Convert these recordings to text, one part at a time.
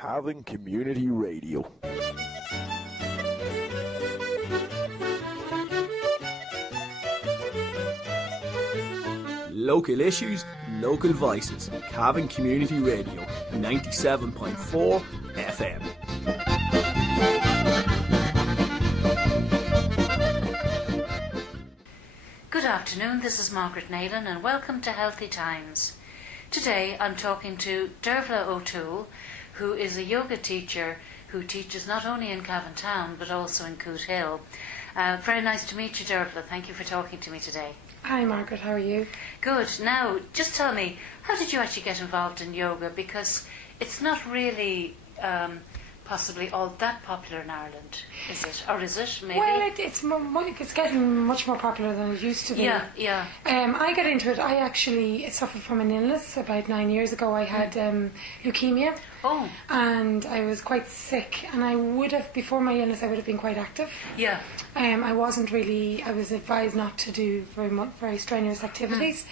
Cavan Community Radio. Local issues, local voices. Cavan Community Radio, 97.4 FM. Good afternoon, this is Margaret Neylon and welcome to Healthy Times. Today I'm talking to Dervla O'Toole, who is a yoga teacher who teaches not only in Cavan Town but also in Coot Hill. Very nice to meet you, Dervla. Thank you for talking to me today. Hi Margaret, how are you? Good. Now, just tell me, how did you actually get involved in yoga? Because it's not really possibly all that popular in Ireland, is it? Or is it, maybe? Well, it's getting much more popular than it used to be. Yeah. I got into it. I actually suffered from an illness about 9 years ago. I had leukemia. Oh. And I was quite sick. And I would have, before my illness, I would have been quite active. Yeah. I was advised not to do very strenuous activities.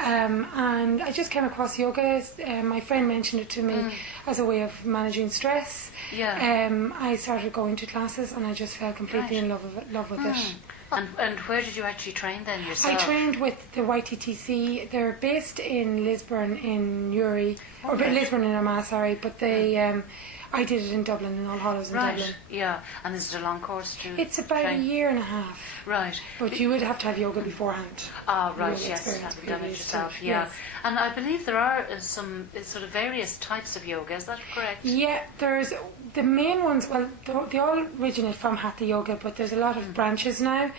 And I just came across yoga. My friend mentioned it to me as a way of managing stress. Yeah. I started going to classes and I just fell completely in love with it. And where did you actually train then yourself? I trained with the YTTC. They're based in Lisburn in Uri, or Lisburn in Armagh, sorry, but they... I did it in Dublin, in All Hallows in Dublin. Yeah. And is it a long course to It's about train? a year and a half. Right. But you would have to have yoga beforehand. Ah, right, Really yes, experienced having done it previous yourself, to- yeah. yes. And I believe there are some sort of various types of yoga, is that correct? Yeah, there's the main ones, well, they all originate from Hatha Yoga, but there's a lot of branches now.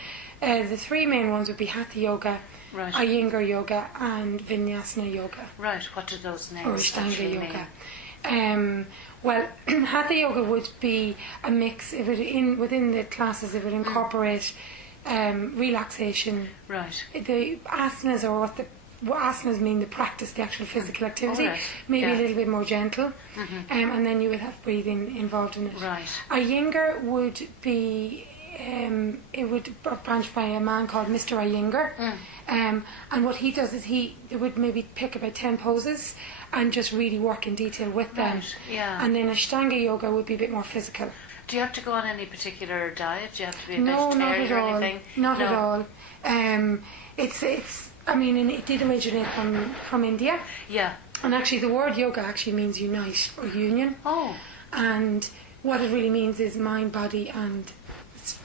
The three main ones would be Hatha Yoga, Right. Iyengar Yoga, and Vinyasana Yoga. Right, what do those names Or Ashtanga actually Yoga. mean? Well, Hatha Yoga would be a mix. Within the classes, it would incorporate relaxation. Right. The asanas, or what asanas mean, the practice, the actual physical activity, All right. maybe Yeah. a little bit more gentle, and then you would have breathing involved in it. Right. Iyengar would be, it would branch by a man called Mr. Iyengar, and what he does is he would maybe pick about 10 poses and just really work in detail with them. Right, yeah. And then Ashtanga Yoga would be a bit more physical. Do you have to go on any particular diet? Do you have to be a No, not vegetarian at or all. anything? Not No. at all. I mean, it did originate from India. Yeah. And actually, the word yoga actually means unite or union. Oh. And what it really means is mind, body, and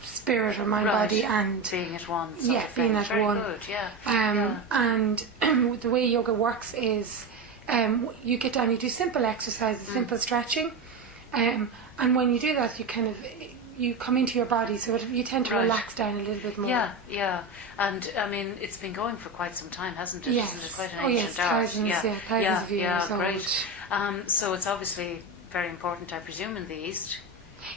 spirit, or mind, Right. body, and Being at one. Sort yeah, of thing. being at Very one. good, yeah. And the way yoga works is you get down, you do simple exercises, simple stretching, and when you do that, you come into your body, so you tend to Right. relax down a little bit more. Yeah. And I mean, it's been going for quite some time, hasn't it? Yes. Isn't it quite an Oh, ancient yes, art? thousands of years old. Great. So it's obviously very important, I presume, in the East.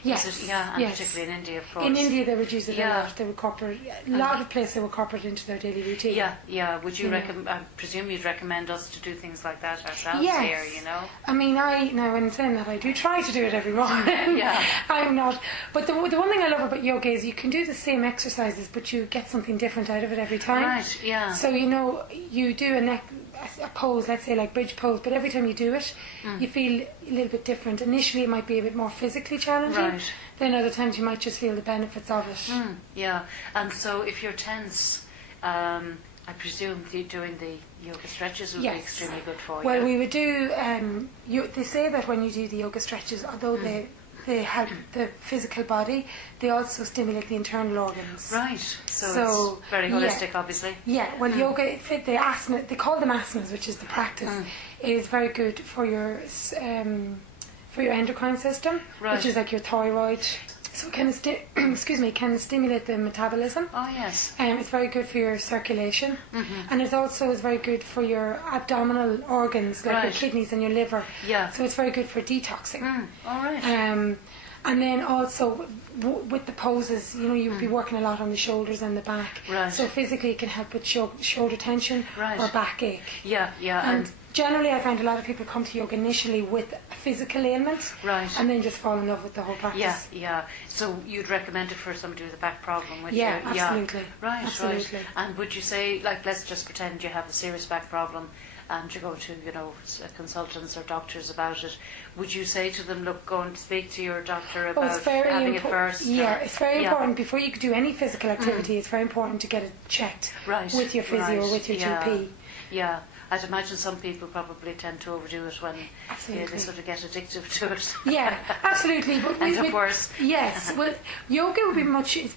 Yes. Is it? Yeah, and yes. particularly in India, of course. In India, they would use it Yeah. a lot. They would a lot of places they would incorporate it into their daily routine. Yeah. Would you Yeah. I presume you'd recommend us to do things like that ourselves Yes. here, you know? I mean, now when saying that, I do try to do it every morning. Yeah. I'm not. But the one thing I love about yoga is you can do the same exercises, but you get something different out of it every time. Right, yeah. So, you do a pose, let's say like bridge pose, but every time you do it, you feel a little bit different. Initially, it might be a bit more physically challenging. Right. Then other times you might just feel the benefits of it. Yeah, and so if you're tense, I presume doing the yoga stretches would be Yes. extremely good for Well, you. we would do. They say that when you do the yoga stretches, although they help the physical body, they also stimulate the internal organs. Right, so it's very yeah. holistic, obviously. Yeah, well, yoga, the asana, they call them asanas, which is the practice, is very good for your endocrine system, Right. which is like your thyroid. So it can stimulate the metabolism. Oh, yes. It's very good for your circulation, and it also is very good for your abdominal organs, like your Right. kidneys and your liver. Yeah. So it's very good for detoxing. All right. And then also with the poses, you would be working a lot on the shoulders and the back. Right. So physically, it can help with shoulder tension Right. or backache. Yeah. And generally, I find a lot of people come to yoga initially with a physical ailment, Right. and then just fall in love with the whole practice. Yeah. So you'd recommend it for somebody with a back problem, would Yeah, you? absolutely. Right, Absolutely. right. And would you say, like, let's just pretend you have a serious back problem, and you go to, consultants or doctors about it, would you say to them, look, go and speak to your doctor about having it first? Yeah, it's very important. Before you could do any physical activity, it's very important to get it checked with your physio or with your GP. Yeah. I'd imagine some people probably tend to overdo it when they sort of get addictive to it. Yeah, absolutely. But of course. Yes. Well, yoga would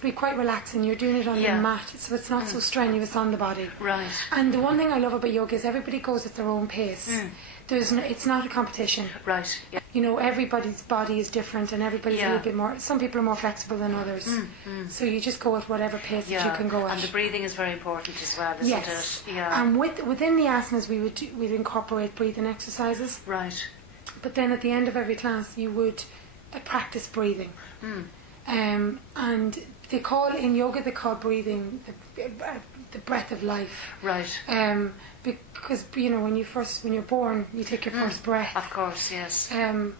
be quite relaxing. You're doing it on the mat, so it's not so strenuous on the body. Right. And the one thing I love about yoga is everybody goes at their own pace. It's not a competition. Right. Yeah. Everybody's body is different, and everybody's a little bit more. Some people are more flexible than others. So you just go at whatever pace that you can go at. And the breathing is very important as well, isn't it? Yeah. And within the asanas, we'd incorporate breathing exercises. Right. But then at the end of every class, you would practice breathing. And in yoga they call breathing the breath of life. Right. Because when you're born, you take your first breath. Of course, yes. And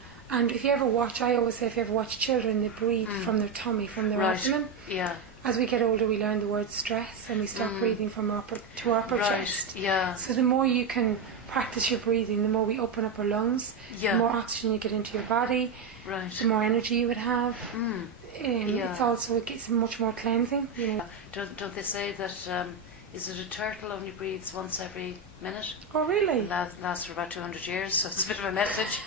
if you ever watch, I always say, if you ever watch children, they breathe from their tummy, from their abdomen. Yeah. As we get older, we learn the word stress, and we start breathing from upper chest. Yeah. So the more you can practice your breathing, the more we open up our lungs, the more oxygen you get into your body, the more energy you would have. It gets much more cleansing. Don't they say that? Is it a turtle only breathes once every minute? Oh, really? Lasts for about 200 years, so it's a bit of a message.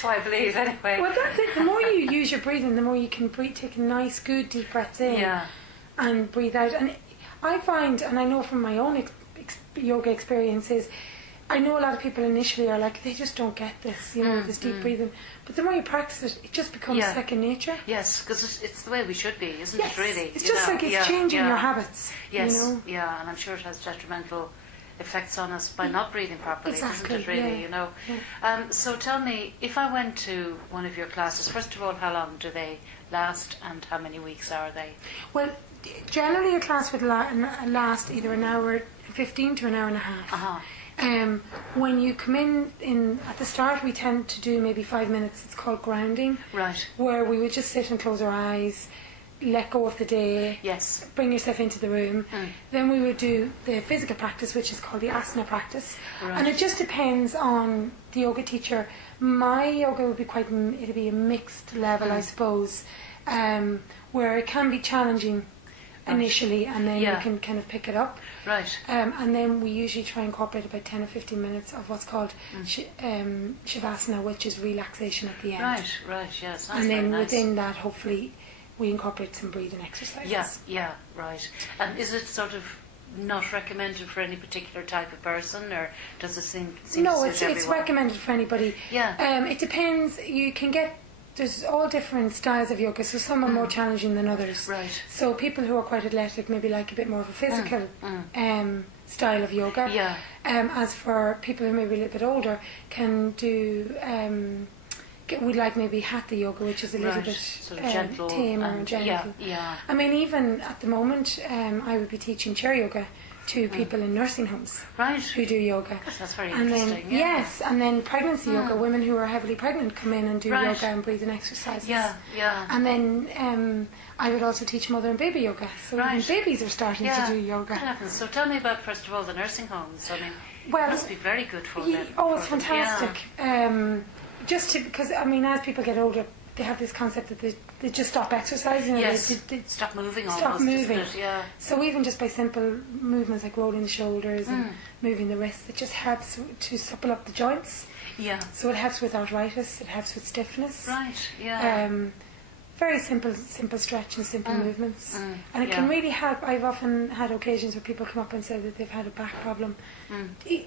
So I believe, anyway. Well, that's it. The more you use your breathing, the more you can take nice, good, deep breaths in and breathe out. And I find, and I know from my own yoga experiences, I know a lot of people initially are like, they just don't get this, this deep breathing. But the more you practice it, it just becomes second nature. Yes, because it's the way we should be, isn't it, really? It's just like it's changing your habits. Yes, and I'm sure it has detrimental effects on us by not breathing properly, doesn't it, really, So tell me, if I went to one of your classes, first of all, how long do they last and how many weeks are they? Well, generally a class would last either an hour 15 to an hour and a half. When you come in at the start, we tend to do maybe 5 minutes. It's called grounding. Right. Where we would just sit and close our eyes, let go of the day. Yes. Bring yourself into the room. Then we would do the physical practice, which is called the asana practice. Right. And it just depends on the yoga teacher. My yoga would be it'd be a mixed level, I suppose, where it can be challenging initially, and then you can kind of pick it up. Right. And then we usually try and incorporate about 10 or 15 minutes of what's called shavasana, which is relaxation at the end. Right, yes. And then within that, hopefully, we incorporate some breathing exercises. Yeah, right. And is it sort of not recommended for any particular type of person, or does it seem No, to suit it's recommended for anybody. Yeah. It depends. You can get... There's all different styles of yoga, so some are more challenging than others. Right. So people who are quite athletic maybe like a bit more of a physical style of yoga. Yeah. As for people who may be a little bit older, can do... would like maybe hatha yoga, which is a little bit sort of gentle tamer and gentle. Yeah. I mean, even at the moment, I would be teaching chair yoga to people in nursing homes who do yoga. That's very and interesting. Then, yes, and then pregnancy yoga, women who are heavily pregnant come in and do yoga and breathing exercises. Yeah. And then I would also teach mother and baby yoga. So even babies are starting to do yoga. So tell me about, first of all, the nursing homes. I mean, it must be very good for them. Oh, it's fantastic. Because, I mean, as people get older, they have this concept that they just stop exercising. Yes, they stop moving almost. Stop moving. Yeah. So even just by simple movements like rolling the shoulders and moving the wrists, it just helps to supple up the joints. Yeah. So it helps with arthritis, it helps with stiffness. Right, yeah. Very simple stretch and simple movements. And it can really help. I've often had occasions where people come up and say that they've had a back problem.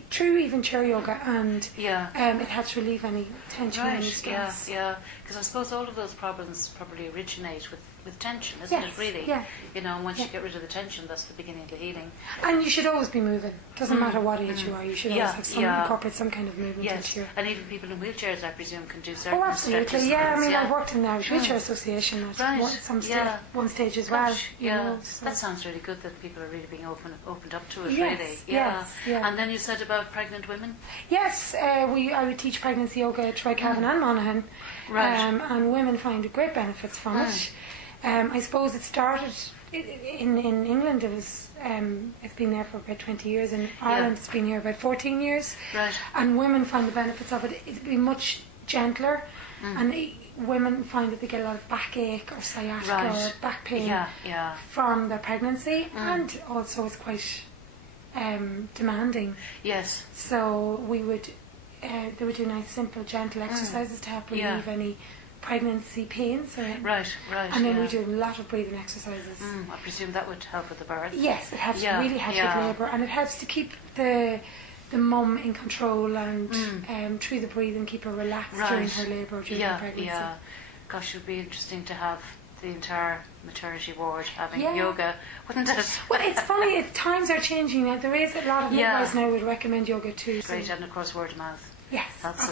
Through even chair yoga, and it helps relieve any tension and any stress. Yeah, because I suppose all of those problems probably originate with tension, isn't it, really? Yeah. And once you get rid of the tension, that's the beginning of the healing. And you should always be moving. Doesn't matter what age you are, you should always have incorporate some kind of movement into your... And even people in wheelchairs, I presume, can do certain absolutely. stretches. Yeah, I mean, I've worked in the Irish Wheelchair Association at one stage as well. So. That sounds really good that people are really being opened up to it, really. Yes. And then you said about pregnant women? Yes, I would teach pregnancy yoga at Cavan and Monaghan. Right. And women find great benefits from it. I suppose it started in England it was it's been there for about 20 years. In Ireland it's been here about 14 years. Right. And women find the benefits of it. It'd be much gentler, and women find that they get a lot of backache or sciatica or back pain from their pregnancy, and also it's quite demanding. Yes. So we would they would do nice, simple, gentle exercises to help relieve any pregnancy pains. Right. And then we do a lot of breathing exercises. I presume that would help with the birth. Yes, it helps. Really helps with labour, and it helps to keep the mum in control and through the breathing, keep her relaxed during her labour, during her pregnancy. Yeah. Gosh, it would be interesting to have the entire maternity ward having yoga, wouldn't it? Well, it's funny. Times are changing now. There is a lot of midwives now would recommend yoga too. Great, and of course word of mouth. Yes, That's